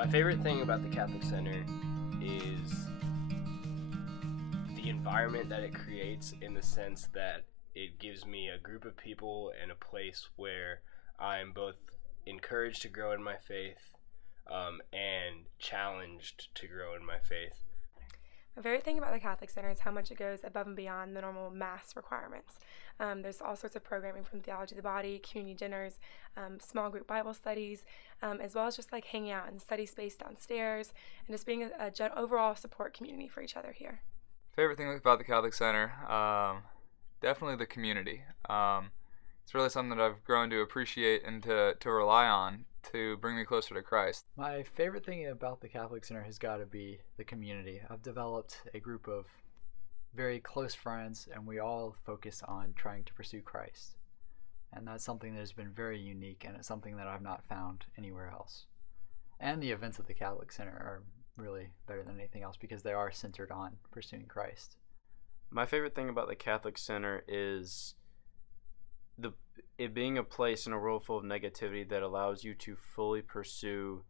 My favorite thing about the Catholic Center is the environment that it creates, in the sense that it gives me a group of people and a place where I'm both encouraged to grow in my faith and challenged to grow in my faith. My favorite thing about the Catholic Center is how much it goes above and beyond the normal Mass requirements. There's all sorts of programming, from theology of the body, community dinners, small group Bible studies, as well as just like hanging out in the study space downstairs, and just being a overall support community for each other here. Favorite thing about the Catholic Center, definitely the community. It's really something that I've grown to appreciate and to rely on to bring me closer to Christ. My favorite thing about the Catholic Center has got to be the community. I've developed a group of very close friends, and we all focus on trying to pursue Christ. And that's something that has been very unique, and it's something that I've not found anywhere else. And the events at the Catholic Center are really better than anything else because they are centered on pursuing Christ. My favorite thing about the Catholic Center is it being a place in a world full of negativity that allows you to fully pursue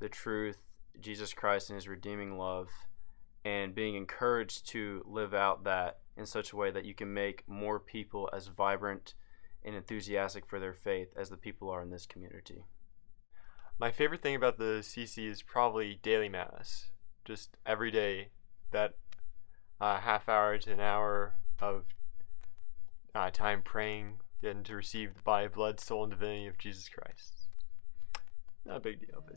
the truth, Jesus Christ and his redeeming love, and being encouraged to live out that in such a way that you can make more people as vibrant and enthusiastic for their faith as the people are in this community. My favorite thing about the CC is probably daily Mass. Just every day, that half hour to an hour of time praying, getting to receive the body, blood, soul, and divinity of Jesus Christ. Not a big deal, but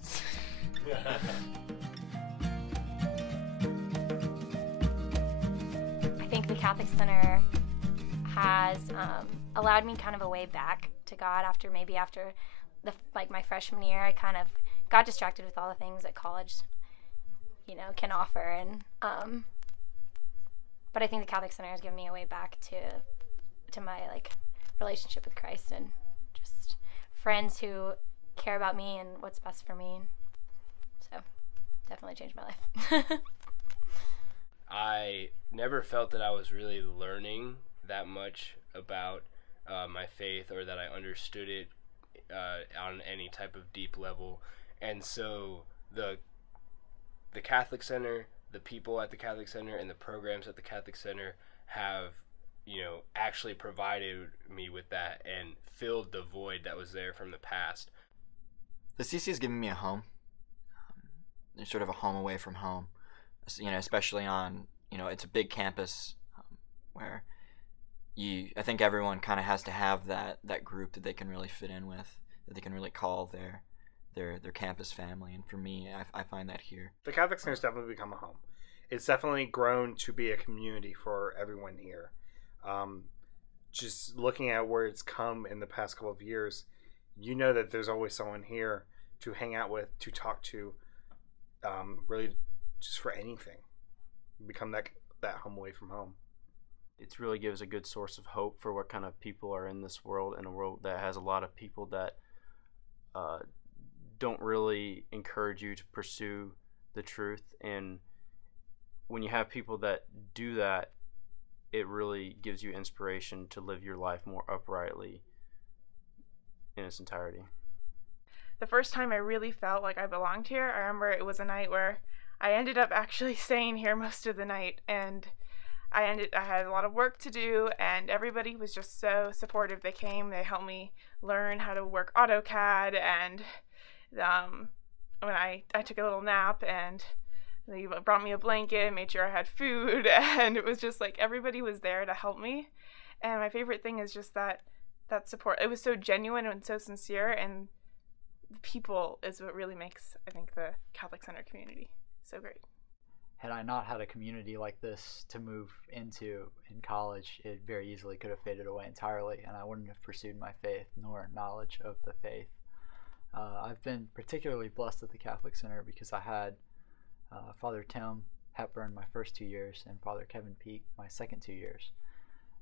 I think the Catholic Center has allowed me kind of a way back to God after my freshman year. I kind of got distracted with all the things that college, can offer, and but I think the Catholic Center has given me a way back to my relationship with Christ, and just friends who care about me and what's best for me. So definitely changed my life. I never felt that I was really learning that much about my faith, or that I understood it on any type of deep level. And so the Catholic Center, the people at the Catholic Center, and the programs at the Catholic Center have actually provided me with that and filled the void that was there from the past. The CC has given me a home. There's sort of a home away from home, especially on, it's a big campus where I think everyone kind of has to have that group that they can really fit in with, that they can really call their campus family. And for me, I find that here. The Catholic Center has definitely become a home. It's definitely grown to be a community for everyone here. Just looking at where it's come in the past couple of years, that there's always someone here to hang out with, to talk to, really just for anything. Become that home away from home. It really gives a good source of hope for what kind of people are in this world, in a world that has a lot of people that don't really encourage you to pursue the truth. And when you have people that do that, it really gives you inspiration to live your life more uprightly in its entirety. The first time I really felt like I belonged here, I remember it was a night where I ended up actually staying here most of the night, and I had a lot of work to do, and everybody was just so supportive. They came, they helped me learn how to work AutoCAD, and when I took a little nap, and they brought me a blanket, made sure I had food, and it was just everybody was there to help me. And my favorite thing is just that support. It was so genuine and so sincere, and the people is what really makes, I think, the Catholic Center community so great. Had I not had a community like this to move into in college, it very easily could have faded away entirely, and I wouldn't have pursued my faith nor knowledge of the faith. I've been particularly blessed at the Catholic Center because I had Father Tim Hepburn my first 2 years and Father Kevin Peak my second 2 years.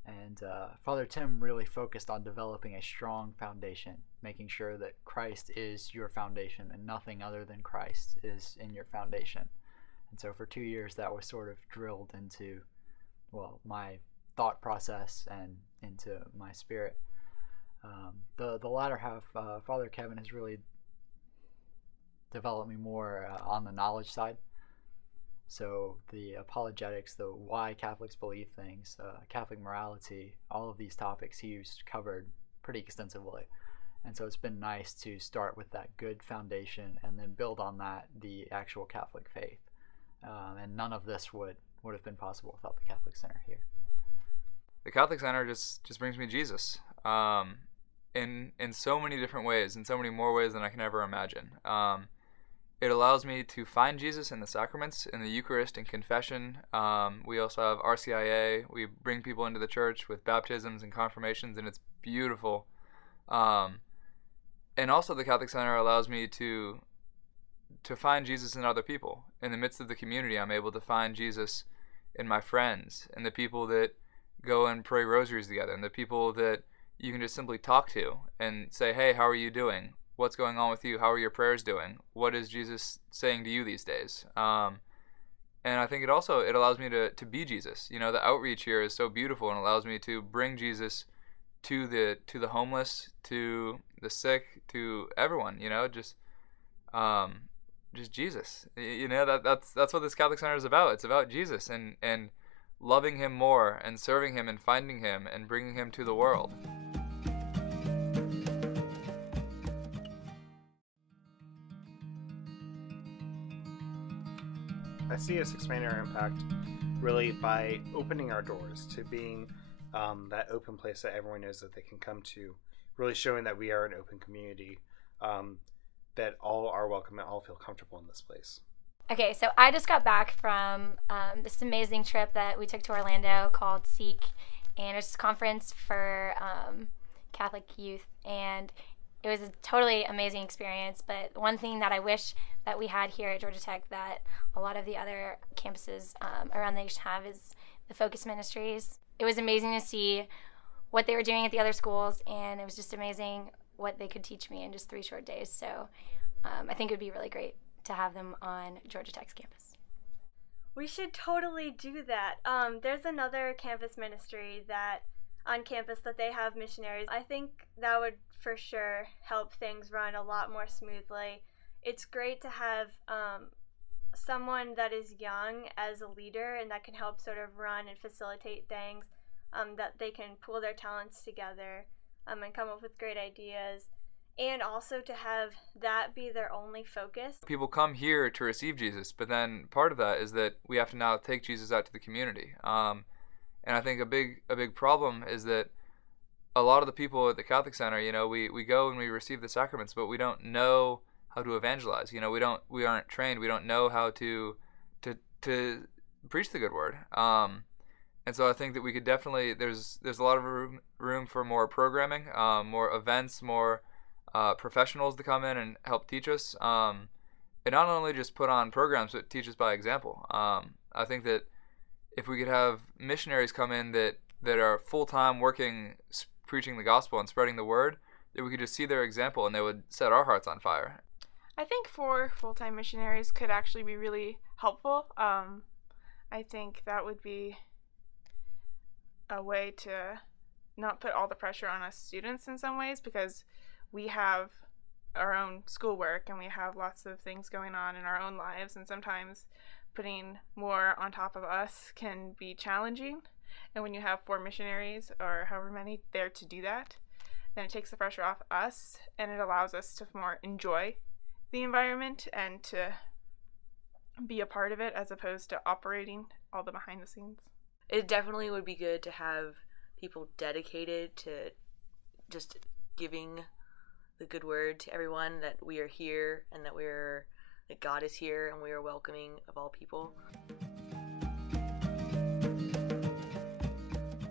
And Father Tim really focused on developing a strong foundation, making sure that Christ is your foundation and nothing other than Christ is in your foundation. And so for 2 years that was sort of drilled into, my thought process and into my spirit. The latter half, Father Kevin has really develop me more on the knowledge side. So the apologetics, the why Catholics believe things, Catholic morality, all of these topics he's covered pretty extensively. And so it's been nice to start with that good foundation and then build on that the actual Catholic faith. And none of this would have been possible without the Catholic Center here. The Catholic Center just brings me Jesus in so many different ways, in so many more ways than I can ever imagine. It allows me to find Jesus in the sacraments, in the Eucharist, in confession. We also have RCIA. We bring people into the church with baptisms and confirmations, and it's beautiful. And also the Catholic Center allows me to find Jesus in other people. In the midst of the community, I'm able to find Jesus in my friends, and the people that go and pray rosaries together, and the people that you can just simply talk to and say, hey, how are you doing? What's going on with you? How are your prayers doing? What is Jesus saying to you these days? And I think it allows me to be Jesus. You know, the outreach here is so beautiful and allows me to bring Jesus to the homeless, to the sick, to everyone. You know, just Jesus. You know, that's what this Catholic Center is about. It's about Jesus and loving him more and serving him and finding him and bringing him to the world. I see us expanding our impact really by opening our doors to being that open place that everyone knows that they can come to, really showing that we are an open community, that all are welcome and all feel comfortable in this place. Okay, so I just got back from this amazing trip that we took to Orlando called Seek, and it's a conference for Catholic youth, and it was a totally amazing experience. But one thing that I wish that we had here at Georgia Tech that a lot of the other campuses around the nation have is the focus ministries. It was amazing to see what they were doing at the other schools, and it was just amazing what they could teach me in just 3 short days. So I think it would be really great to have them on Georgia Tech's campus. We should totally do that. There's another campus ministry that on campus that they have missionaries. I think that would for sure help things run a lot more smoothly. It's great to have someone that is young as a leader and that can help sort of run and facilitate things, that they can pool their talents together and come up with great ideas. And also to have that be their only focus. People come here to receive Jesus, but then part of that is that we have to now take Jesus out to the community. And I think a big problem is that a lot of the people at the Catholic Center, you know, we go and we receive the sacraments, but we don't know how to evangelize. You know, we aren't trained. We don't know how to preach the good word. And so I think that we could definitely, there's a lot of room for more programming, more events, more professionals to come in and help teach us, and not only just put on programs but teach us by example. I think that if we could have missionaries come in that are full-time working preaching the gospel and spreading the word, that we could just see their example and they would set our hearts on fire. I think 4 full-time missionaries could actually be really helpful. I think that would be a way to not put all the pressure on us students in some ways, because we have our own schoolwork and we have lots of things going on in our own lives, and sometimes putting more on top of us can be challenging. And when you have 4 missionaries or however many there to do that, then it takes the pressure off us and it allows us to more enjoy the environment and to be a part of it as opposed to operating all the behind the scenes. It definitely would be good to have people dedicated to just giving the good word to everyone, that we are here and that God is here and we are welcoming of all people.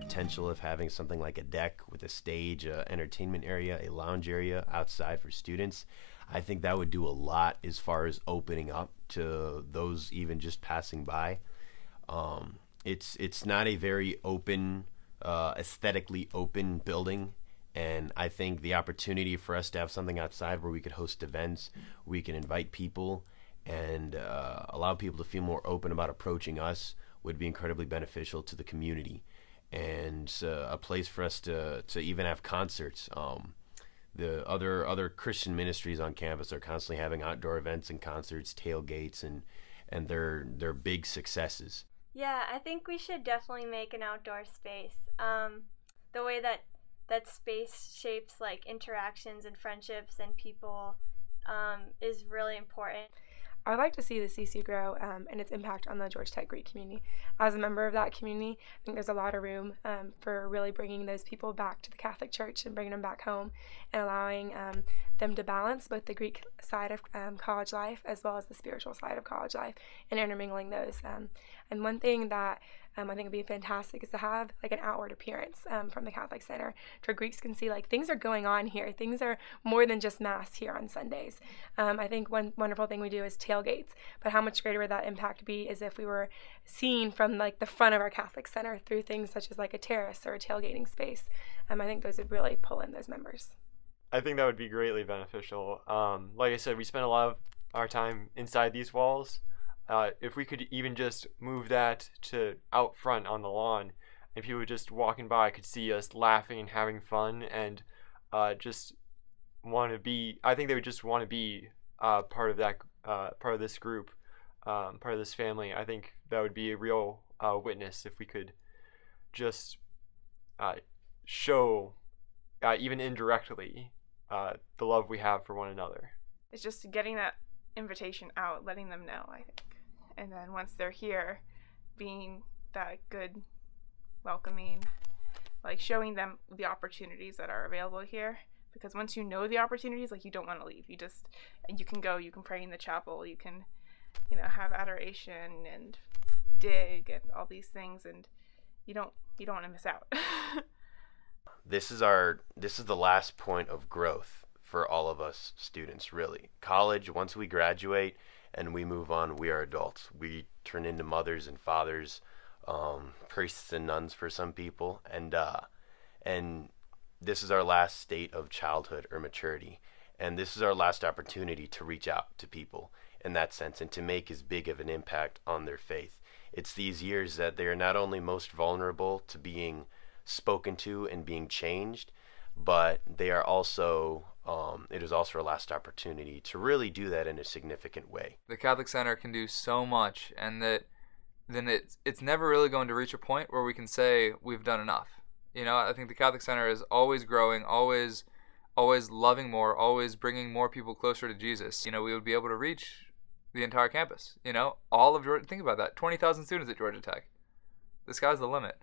Potential of having something like a deck with a stage, a entertainment area, a lounge area outside for students, I think that would do a lot as far as opening up to those even just passing by. It's not a very open, aesthetically open building. And I think the opportunity for us to have something outside where we could host events, we can invite people and allow people to feel more open about approaching us would be incredibly beneficial to the community. And a place for us to even have concerts. the other Christian ministries on campus are constantly having outdoor events and concerts, tailgates, and they're big successes. Yeah, I think we should definitely make an outdoor space. The way that space shapes like interactions and friendships and people is really important. I'd like to see the CC grow and its impact on the Georgia Tech Greek community. As a member of that community, I think there's a lot of room for really bringing those people back to the Catholic Church and bringing them back home and allowing them to balance both the Greek side of college life as well as the spiritual side of college life and intermingling those. And one thing that I think would be fantastic is to have like an outward appearance from the Catholic Center to where Greeks can see like things are going on here. Things are more than just Mass here on Sundays. I think one wonderful thing we do is tailgates, but how much greater would that impact be is if we were seen from like the front of our Catholic Center through things such as like a terrace or a tailgating space. I think those would really pull in those members. I think that would be greatly beneficial. Like I said, we spend a lot of our time inside these walls. If we could even just move that to out front on the lawn, and people just walking by could see us laughing and having fun and just want to be, I think they would just want to be part of that, part of this group, part of this family. I think that would be a real witness if we could just show, even indirectly, the love we have for one another. It's just getting that invitation out, letting them know, I think. And then once they're here, being that good, welcoming, like showing them the opportunities that are available here. Because once you know the opportunities, like you don't want to leave. You can go, you can pray in the chapel, you can, have adoration and dig and all these things, and you don't want to miss out. This is the last point of growth for all of us students, really. College, once we graduate and we move on, we are adults. We turn into mothers and fathers, priests and nuns for some people, and this is our last state of childhood or maturity, and this is our last opportunity to reach out to people in that sense and to make as big of an impact on their faith. It's these years that they are not only most vulnerable to being spoken to and being changed, but they are also it is also our last opportunity to really do that in a significant way. The Catholic Center can do so much, and then it's never really going to reach a point where we can say we've done enough. I think the Catholic Center is always growing, always loving more, always bringing more people closer to Jesus. We would be able to reach the entire campus. All of Georgia. Think about that. 20,000 students at Georgia Tech. The sky's the limit.